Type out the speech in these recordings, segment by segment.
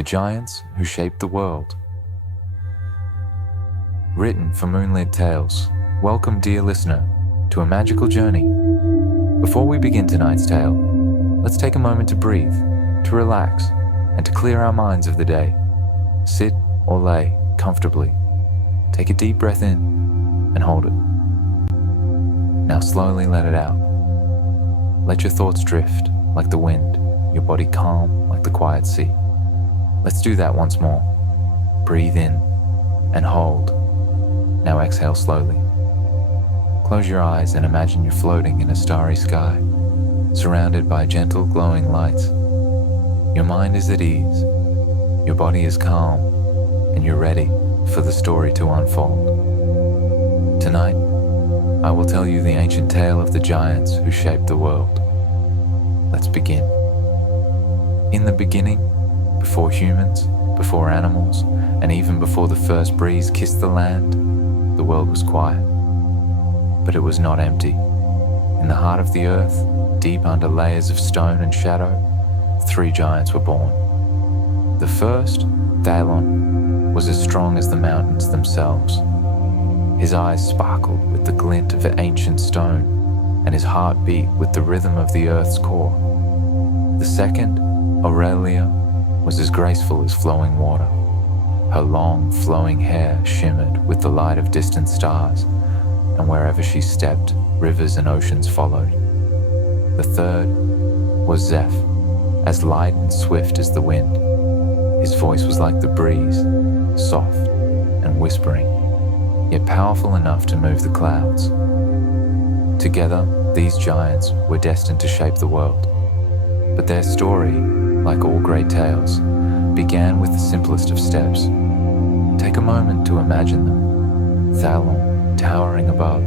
The Giants Who Shaped the World. Written for Moonlit Tales. Welcome, dear listener, to a magical journey. Before we begin tonight's tale, let's take a moment to breathe, to relax, and to clear our minds of the day. Sit or lay comfortably. Take a deep breath in and hold it. Now slowly let it out. Let your thoughts drift like the wind, your body calm like the quiet sea. Let's do that once more. Breathe in and hold. Now exhale slowly. Close your eyes and imagine you're floating in a starry sky, surrounded by gentle glowing lights. Your mind is at ease, your body is calm, and you're ready for the story to unfold. Tonight, I will tell you the ancient tale of the giants who shaped the world. Let's begin. In the beginning, before humans, before animals, and even before the first breeze kissed the land, the world was quiet. But it was not empty. In the heart of the earth, deep under layers of stone and shadow, 3 giants were born. The first, Thalon, was as strong as the mountains themselves. His eyes sparkled with the glint of ancient stone, and his heart beat with the rhythm of the earth's core. The second, Aurelia, was as graceful as flowing water. Her long, flowing hair shimmered with the light of distant stars, and wherever she stepped, rivers and oceans followed. The third was Zeph, as light and swift as the wind. His voice was like the breeze, soft and whispering, yet powerful enough to move the clouds. Together, these giants were destined to shape the world. But their story, like all great tales, began with the simplest of steps. Take a moment to imagine them. Thalon towering above,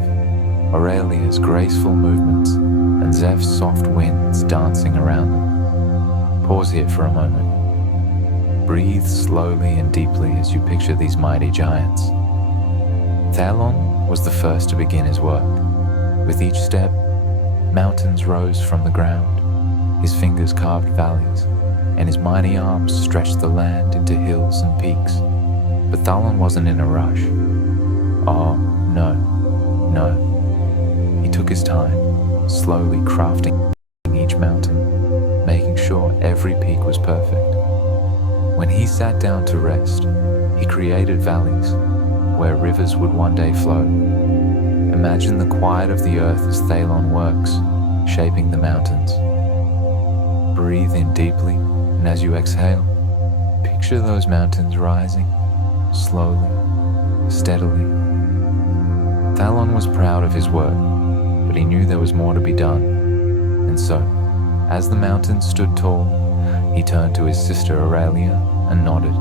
Aurelia's graceful movements, and Zeph's soft winds dancing around them. Pause here for a moment. Breathe slowly and deeply as you picture these mighty giants. Thalon was the first to begin his work. With each step, mountains rose from the ground. His fingers carved valleys, and his mighty arms stretched the land into hills and peaks. But Thalon wasn't in a rush. Oh, no. He took his time, slowly crafting each mountain, making sure every peak was perfect. When he sat down to rest, he created valleys where rivers would one day flow. Imagine the quiet of the earth as Thalon works, shaping the mountains. Breathe in deeply, and as you exhale, picture those mountains rising, slowly, steadily. Thalon was proud of his work, but he knew there was more to be done. And so, as the mountains stood tall, he turned to his sister Aurelia and nodded.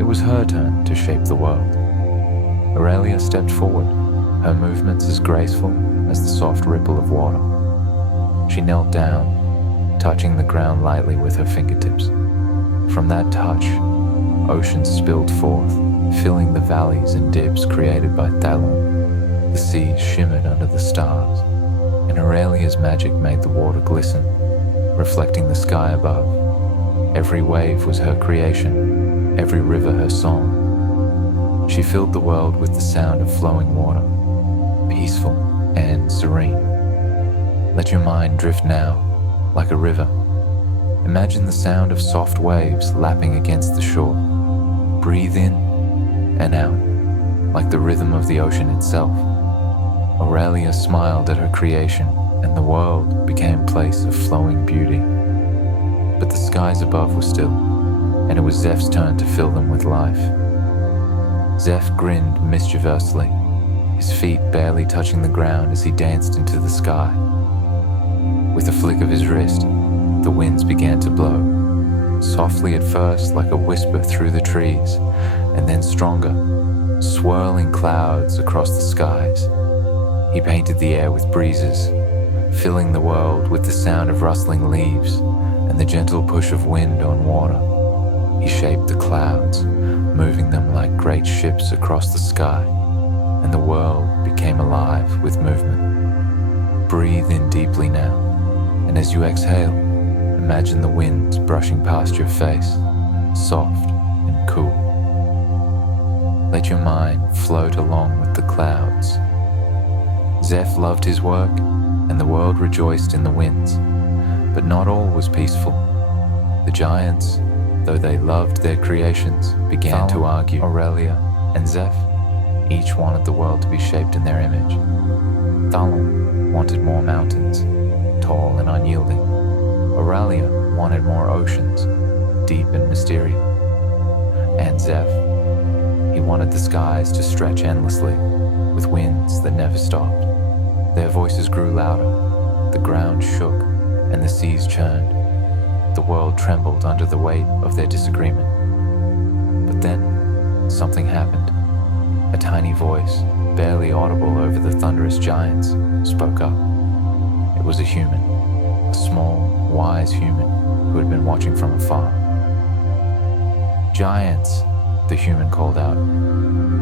It was her turn to shape the world. Aurelia stepped forward, her movements as graceful as the soft ripple of water. She knelt down, touching the ground lightly with her fingertips. From that touch, oceans spilled forth, filling the valleys and dips created by Thalon. The sea shimmered under the stars, and Aurelia's magic made the water glisten, reflecting the sky above. Every wave was her creation, every river her song. She filled the world with the sound of flowing water, peaceful and serene. Let your mind drift now, like a river. Imagine the sound of soft waves lapping against the shore. Breathe in and out, like the rhythm of the ocean itself. Aurelia smiled at her creation, and the world became a place of flowing beauty. But the skies above were still, and it was Zeph's turn to fill them with life. Zeph grinned mischievously, his feet barely touching the ground as he danced into the sky. With a flick of his wrist, the winds began to blow, softly at first like a whisper through the trees, and then stronger, swirling clouds across the skies. He painted the air with breezes, filling the world with the sound of rustling leaves and the gentle push of wind on water. He shaped the clouds, moving them like great ships across the sky, and the world became alive with movement. Breathe in deeply now, and as you exhale, imagine the wind brushing past your face, soft and cool. Let your mind float along with the clouds. Zeph loved his work, and the world rejoiced in the winds. But not all was peaceful. The giants, though they loved their creations, began to argue. Aurelia and Zeph each wanted the world to be shaped in their image. Thalon wanted more mountains, tall and unyielding. Aurelia wanted more oceans, deep and mysterious. And Zeph, he wanted the skies to stretch endlessly, with winds that never stopped. Their voices grew louder, the ground shook, and the seas churned. The world trembled under the weight of their disagreement. But then, something happened. A tiny voice, barely audible over the thunderous giants, spoke up. It was a human, a small, wise human who had been watching from afar. "Giants," the human called out.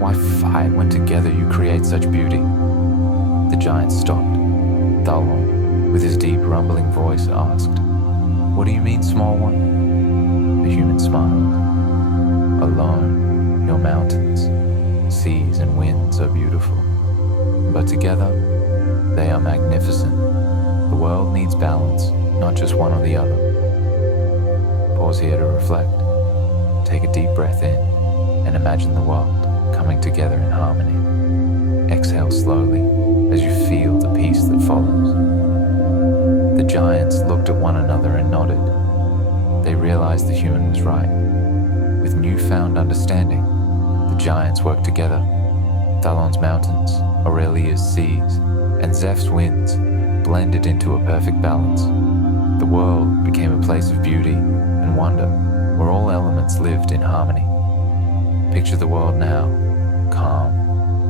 "Why fight when together you create such beauty?" The giants stopped. Thalon, with his deep rumbling voice, asked, "What do you mean, small one?" The human smiled. "Alone, your mountains, seas and winds are beautiful, but together, they are magnificent. The world needs balance, not just one or the other." Pause here to reflect. Take a deep breath in and imagine the world coming together in harmony. Exhale slowly as you feel the peace that follows. The giants looked at one another and nodded. They realized the human was right. With newfound understanding, the giants worked together. Thalon's mountains, Aurelia's seas, and Zeph's winds blended into a perfect balance. The world became a place of beauty and wonder, where all elements lived in harmony. Picture the world now, calm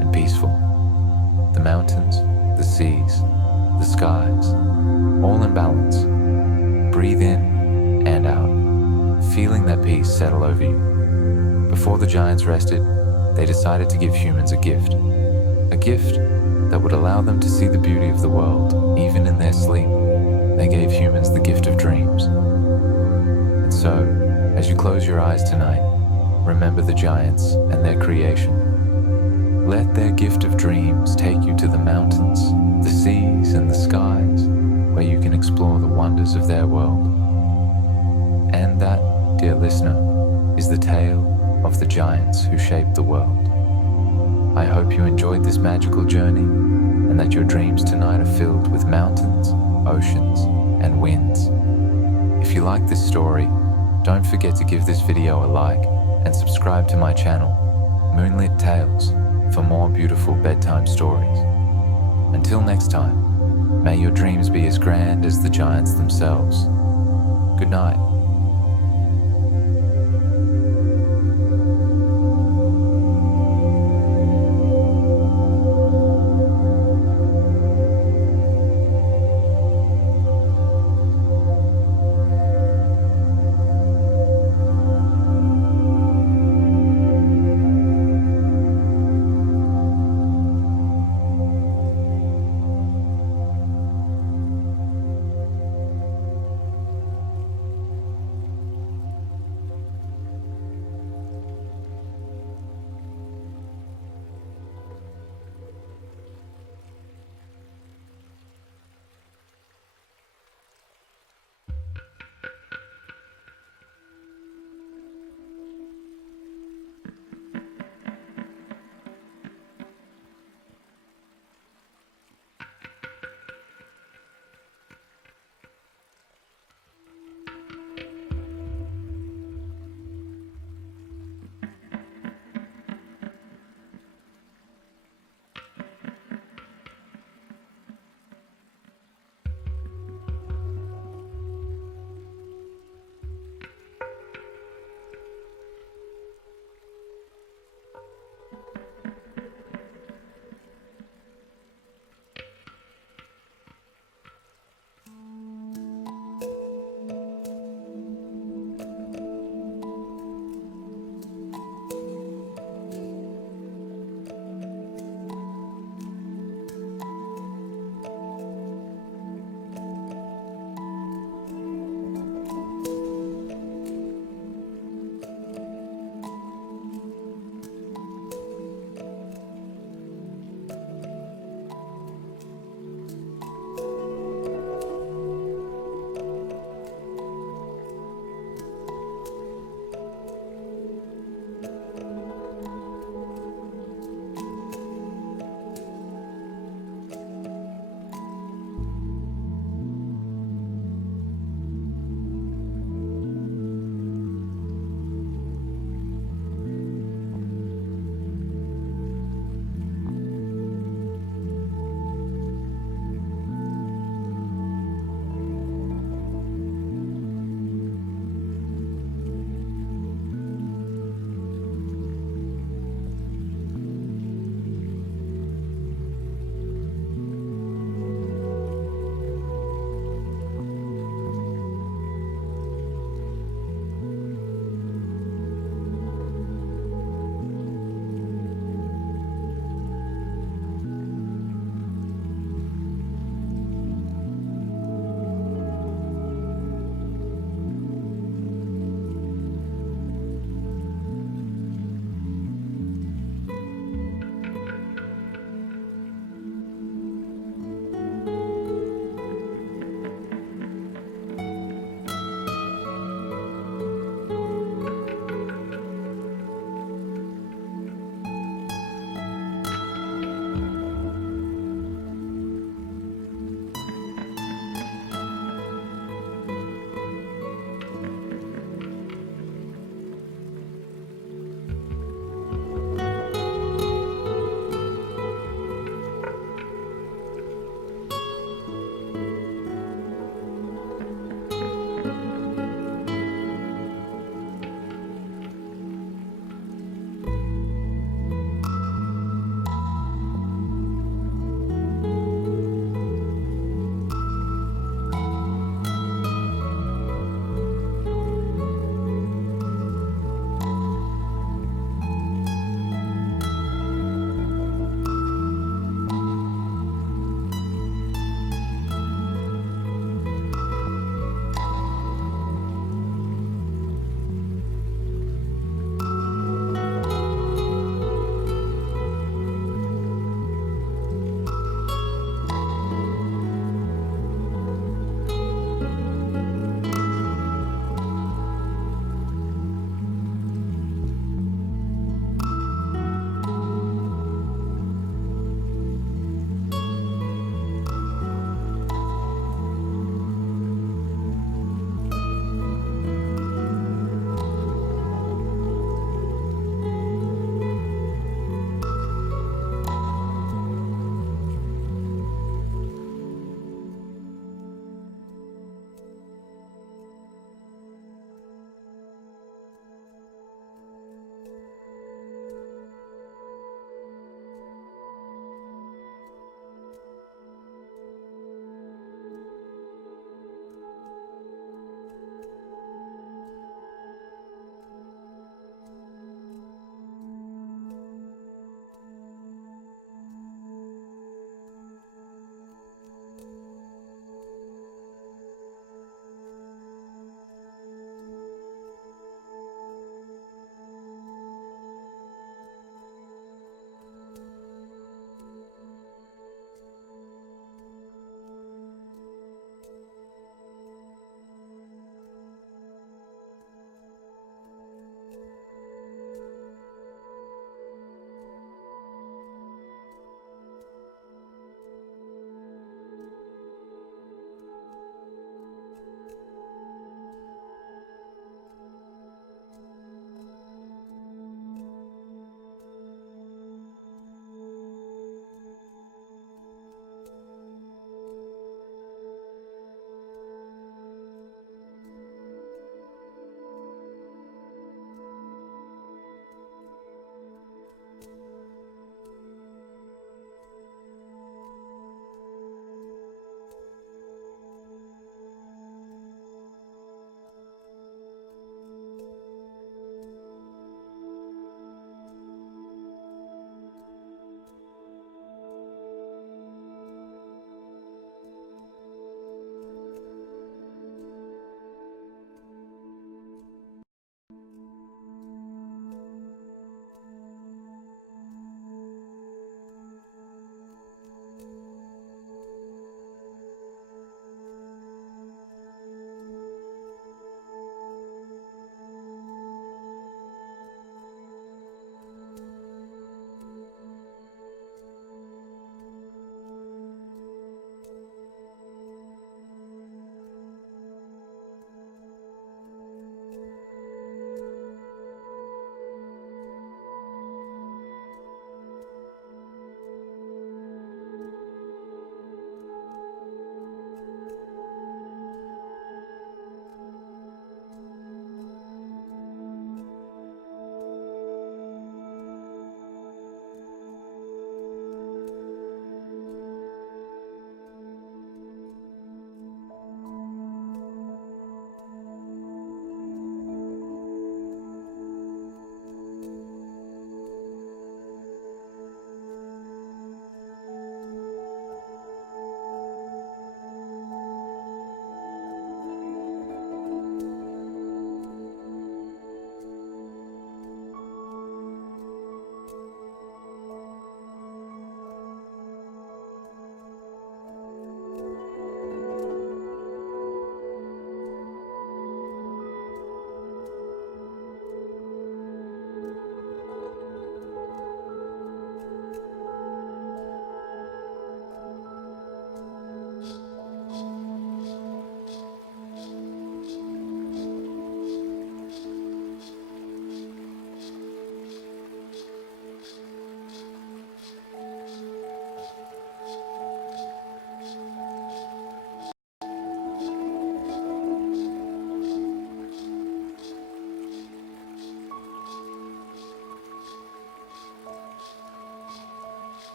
and peaceful. The mountains, the seas, the skies, all in balance. Breathe in and out, feeling that peace settle over you. Before the giants rested, they decided to give humans a gift that would allow them to see the beauty of the world, even in their sleep. They gave humans the gift of dreams. And so, as you close your eyes tonight, remember the giants and their creation. Let their gift of dreams take you to the mountains, the seas, and the skies, where you can explore the wonders of their world. And that, dear listener, is the tale of the giants who shaped the world. I hope you enjoyed this magical journey and that your dreams tonight are filled with mountains, oceans, and winds. If you like this story, don't forget to give this video a like and subscribe to my channel, Moonlit Tales, for more beautiful bedtime stories. Until next time, may your dreams be as grand as the giants themselves. Good night.